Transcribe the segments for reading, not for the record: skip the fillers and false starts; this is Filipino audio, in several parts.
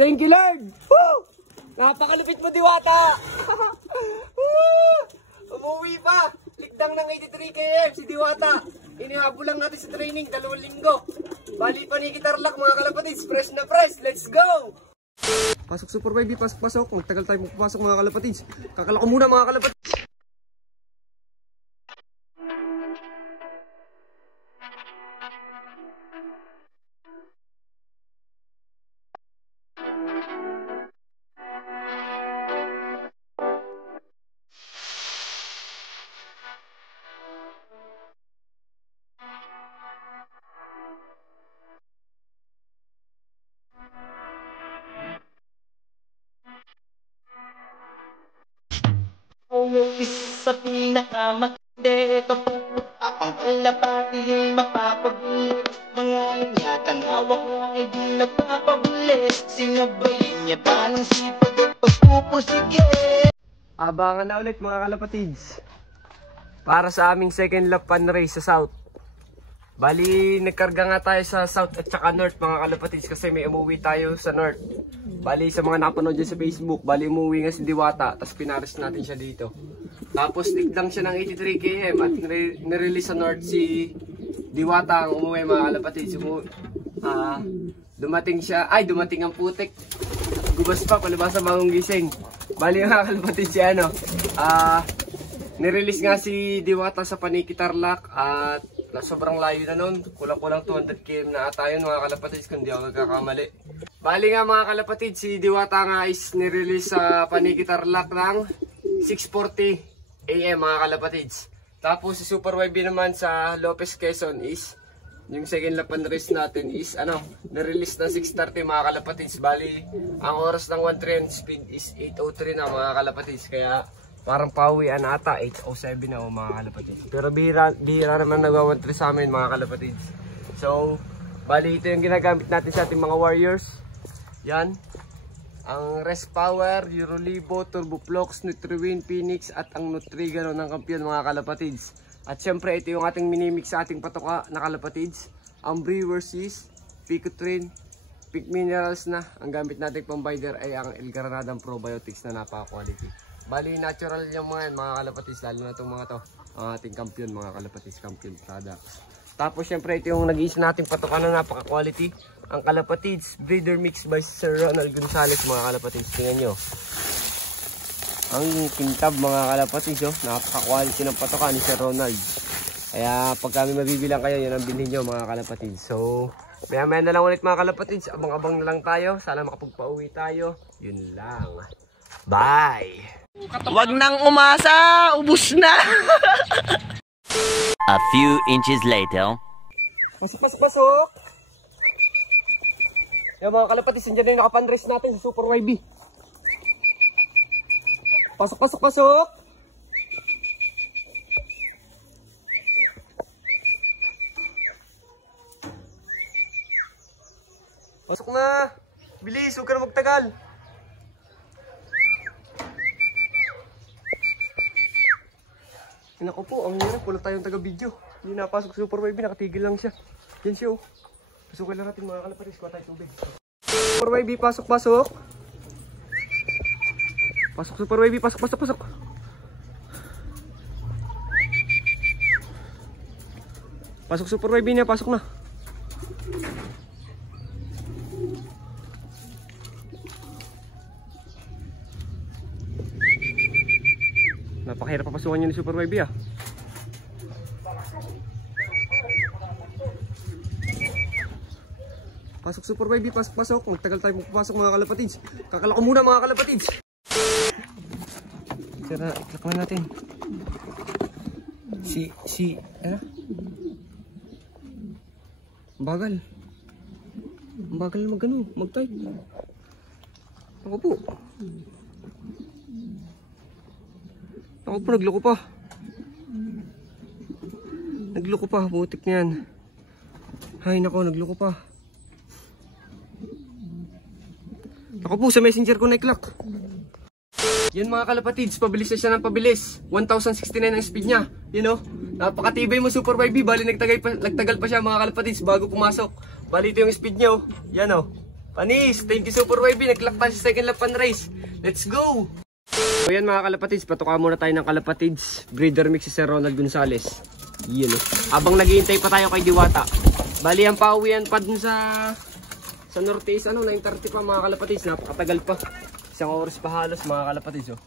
Thank you, Lord! Woo! Napakalupit mo, Diwata! Umuwi pa! Ligdang ng 83 km si Diwata. Inihabol lang natin sa training, 2 linggo. Bali pa ni Gitarlak mga kalapatids. Fresh na fresh. Let's go! Pasok Super Baby, pasok. Magtagal tayo magpapasok mga kalapatids. Kakala ko muna mga kalapatids. Sa pinakamakde kapag ang alapati mapapabili mga ingatan hawak mo ay di nagpapabili sinabayin niya pa ng sipag at pagpupusige. Abangan na ulit mga kalapatids para sa aming second lap fun race sa South. Bali nagkarga nga tayo sa South at saka North mga kalapatids kasi may umuwi tayo sa North. Bali sa mga nakapanood dyan sa Facebook, bali umuwi nga si Diwata tapos pinaris natin siya dito. Tapos ligdang siya ng 83 km at nirelease sa North si Diwata ang umuwi mga kalapatids. Dumating ang putik. Gubas pa, palabas sa bagong gising. Bali mga kalapatids si nirelease nga si Diwata sa Paniki Tarlac at sobrang layo na nun. Kulang-kulang 200 km na ata yun mga kalapatids kung di ako nagkakamali. Bali nga mga kalapatids, si Diwata nga is nirelease sa Paniki Tarlac ng 6:40 AM mga kalapatids. Tapos si Super YB naman sa Lopez Quezon is yung second lap and race natin is nirelease na 6:30 mga kalapatids. Bali ang oras ng 1-3 speed is 8:03 na mga kalapatids. Kaya parang pawian ata 8:07 na mga kalapatids. Pero bihira naman nagwa 1-3 sa amin mga kalapatids. So bali ito yung ginagamit natin sa ating mga warriors. Yan ang Rest Power, Eurolibo, Turboflox, Nutriwin, Phoenix at ang Nutrigano ng kampiyon mga kalapatids. At syempre ito yung ating minimix sa ating patoka na kalapatids. Ang Brewers is Picotrin, Pick Minerals na. Ang gamit natin pang binder ay ang El Granadang Probiotics na napaka-quality. Bali natural yung mga kalapatids, lalo na itong mga to. Ang ating kampiyon mga kalapatids, kampiyon products. Tapos syempre ito yung nag-iisa nating patoka na napaka-quality. Ang kalapatids breeder mix by Sir Ronald Gonzalez mga kalapatids. Tingnan nyo. Ang kintab mga kalapatids, napaka-quality ng patoka ni Sir Ronald. Kaya pag kami mabibilang kayo, yan ang bilhin nyo mga kalapatids. So, maya-maya na lang ulit mga kalapatids. Abang-abang na lang tayo. Sana makapagpa-uwi tayo. Yun lang. Bye! Wag nang umasa, ubus na. A few inches later. Pasok! Yan mga kalapatids, nandiyan na yung nakapandrace natin sa Super YB. Pasok! Pasok na! Bilis, huwag ka na magtagal. Naku po, ang hirap. Wala tayong taga-video. Hindi napasok sa Super YB, nakatigil lang siya. Yan siya oh. Pasukin lang natin mga kalapatids, kuha tayo tubig. Super YB, pasok! Pasok Super YB, pasok! Pasok Super YB niya, pasok na. Napakahirap papasukan yun ni Super YB ah. Pasok Super YB, pasok. Magtagal tayo magpapasok mga kalapatids. Kakala ko muna mga kalapatids. Tara, i-click na natin. Bagal mag-type. Ako po, nagloko pa. Butik na yan. Hay nako, nagloko pa. Ako po, sa messenger ko na-clock. Yan mga kalapatids, pabilis na siya ng pabilis. 1069 ang speed niya. You know, napakatibay mo Super YB. Bali nagtagal pa siya mga kalapatids bago pumasok. Bali ito yung speed niya oh. Yan oh. Panis, thank you Super YB. Nag-lock tayo sa second lap pan race. Let's go! So yan mga kalapatids, patuka muna tayo ng kalapatids. Breeder mix si Sir Ronald Gonzales. Yun oh. Abang naghihintay pa tayo kay Diwata. Bali ang pauwian pa dun sa Norte is 9:30 pa mga kalapatids. Napakatagal pa. Isang oras pa halos mga kalapatids oh.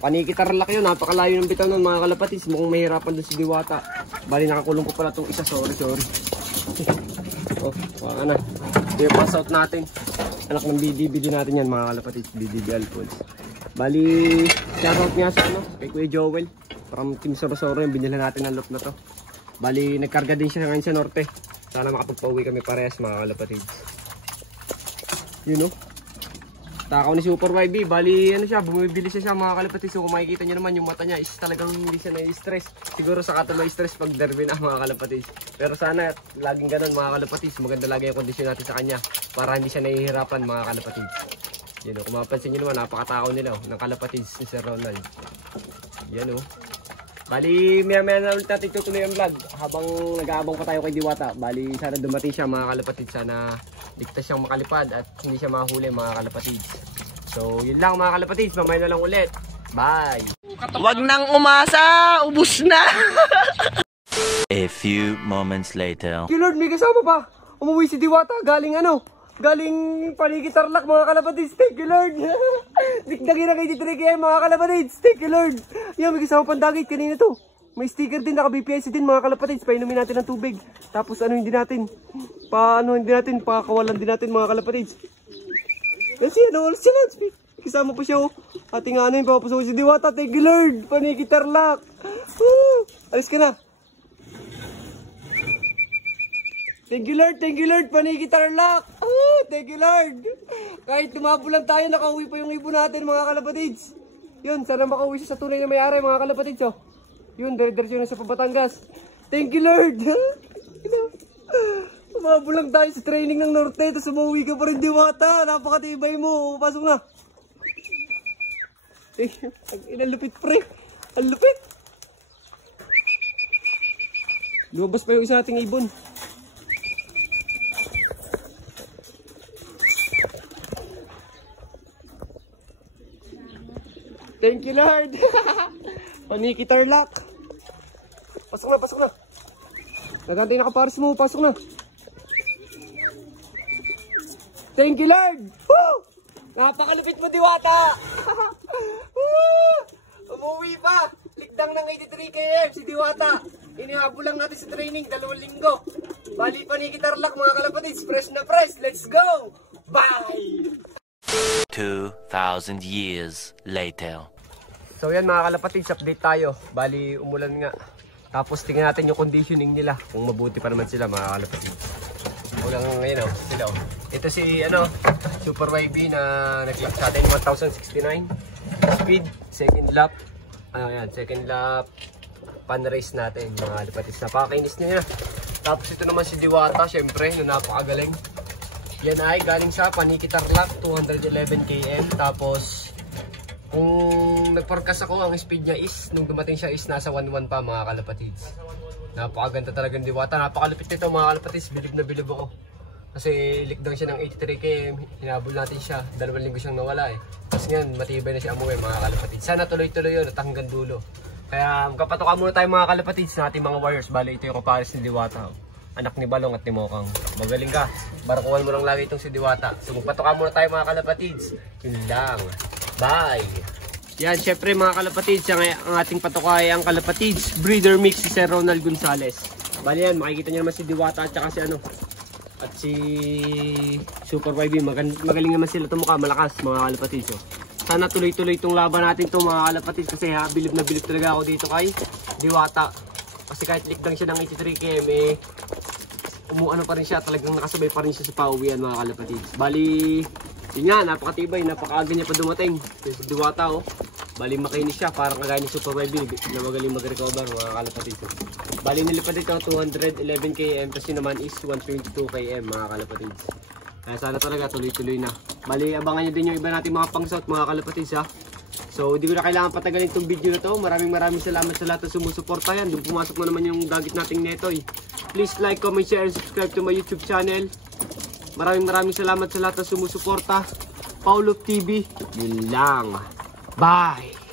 Panikitarlak yun, napakalayo ng bitaw nun mga kalapatids. Mukhang mahirapan dun si Diwata. Bali nakakulong ko pala itong isa, sorry. Oh, waka na. Ito yung pass out natin. Anak ng BDB din natin yan mga kalapatids. BDB Alphonse. Bali, shoutout nga sa kay Kuya Joel. From Team Sorosoro yung binila natin ng lot na to. Bali, nagkarga din siya ngayon sa Norte. Sana makapagpauwi kami parehas mga kalapatids. Yun know? Takaw ni Super YB. Bali, bumibili siya mga kalapatids. So kung makikita nyo naman yung mata niya is talagang hindi siya na-stress. Siguro sa may stress pag derby na mga kalapatids. Pero sana laging ganun mga kalapatids. Maganda lagi yung kondisyon natin sa kanya para hindi siya nahihirapan mga kalapatids. Yan o, kung mapapansin nyo naman, napakatakaw nila ng kalapatids si Sir Ronald. Yan o. Bali, maya na ulit natin tutuloy ang vlog habang nag-aabang pa tayo kay Diwata. Bali, sana dumating siya mga kalapatids. Sana ligtas siyang makalipad at hindi siya mahuli mga kalapatids. So, yun lang mga kalapatids. Mamaya na lang ulit. Bye! Wag nang umasa, ubus na. A few moments later. Lord, may kasama pa. Umuwi si Diwata. Galing Panikitarlak mga kalapatids. Thank you Lord. Dikdagin na kay Titrike mga kalapatids. Thank you Lord. Yan, may kasama pandagit kanina to. May sticker din, naka BPIC din mga kalapatids. Painumin natin ng tubig. Tapos hindi natin pakawalan din natin mga kalapatids. Yan siya, kasama po siya oh. Ating papasok si Diwata. Thank you Lord. Panikitarlak. Alis ka na. Thank you Lord, Panikitarlak. Thank you Lord. Kahit tumabo lang tayo, nakauwi pa yung ibon natin mga kalapatids. Yun, sana makauwi siya sa tunay na may-ari mga kalapatids oh. Yun, dire-diretso na sa Pabatangas. Thank you Lord. Tumabo lang tayo sa training ng Norte, tapos umuwi ka pa rin Diwata. Napakatibay mo, pasok na. Ang lupit pre, ang lupit. Lumabas pa yung isa nating ibon. Thank you Lord. Panikitarlak. Pasok na. Nagantay na kapares mo, pasok na. Thank you Lord. Woo! Napakalupit mo Diwata. Umuwi pa. Ligdang ng 83 km si Diwata. Inihabol lang natin sa training 2 linggo. Bali Panikitarlak mga kalapatids. Fresh na fresh. Let's go. Bye. 2,000 years later. So yan mga kalapatids, update tayo. Bali umulan nga. Tapos tingnan natin yung conditioning nila. Kung mabuti pa naman sila mga kalapatids. Ulang ngayon oh, sila oh. Ito si Super YB na nag-lock sa atin 1069 speed, second lap. Second lap pan race natin mga kalapatids. Napakainis niya. Tapos ito naman si Diwata, syempre, na napakagaling. Yan ay galing sa Panikitarlak, 211 km. Tapos, kung nag-forecast ako, ang speed niya is, nung dumating siya is nasa 1.1 pa mga kalapatids. Napakaganda talaga ng Diwata. Napakalupit nito mga kalapatids. Bilib na bilib ako. Kasi likdang siya ng 83 km. Hinabol natin siya. 2 linggo siyang nawala eh. Tapos ngayon, matibay na siya amuwi mga kalapatids. Sana tuloy-tuloy yun at hanggang dulo. Kaya kapatuka muna tayo mga kalapatids na ating mga warriors. Bali, ito yung kapares ni Diwata. Anak ni Balong at ni Mokang. Magaling ka. Barakuhan mo lang lagi itong si Diwata. So magpatuka muna tayo mga kalapatids. Yun lang. Bye! Yan, syempre mga kalapatids, ang ating patuka ay ang kalapatids breeder mix si Sir Ronald Gonzales. Bali yan, makikita nyo naman si Diwata at saka si at si Super YB. Magaling naman sila tumukha, malakas mga kalapatids. Sana tuloy-tuloy itong laban natin ito mga kalapatids kasi bilib na bilib talaga ako dito kay Diwata. Kasi kahit likdang siya ng 83 km, umuano pa rin siya, talagang nakasabay pa rin siya sa pauwian mga kalapatids. Bali, yun nga, napakatibay, napakaaga niya pa dumating. Si Diwata oh, bali makinis siya, parang kagaya ni Super YB na magaling mag-recover mga kalapatids. Bali nilipad ito 211 km, kasi naman is 122 km mga kalapatids. Kaya sana talaga tuloy-tuloy na. Bali, abangan nyo din yung iba natin mga pang-south mga kalapatids ha. So, hindi ko na kailangan patagalin itong video na to. Maraming salamat sa lahat na sumusuporta yan. Doon pumasok na naman yung gagit nating netoy. Please like, comment, share, and subscribe to my YouTube channel. Maraming salamat sa lahat na sumusuporta. Paulo TV, yun lang. Bye!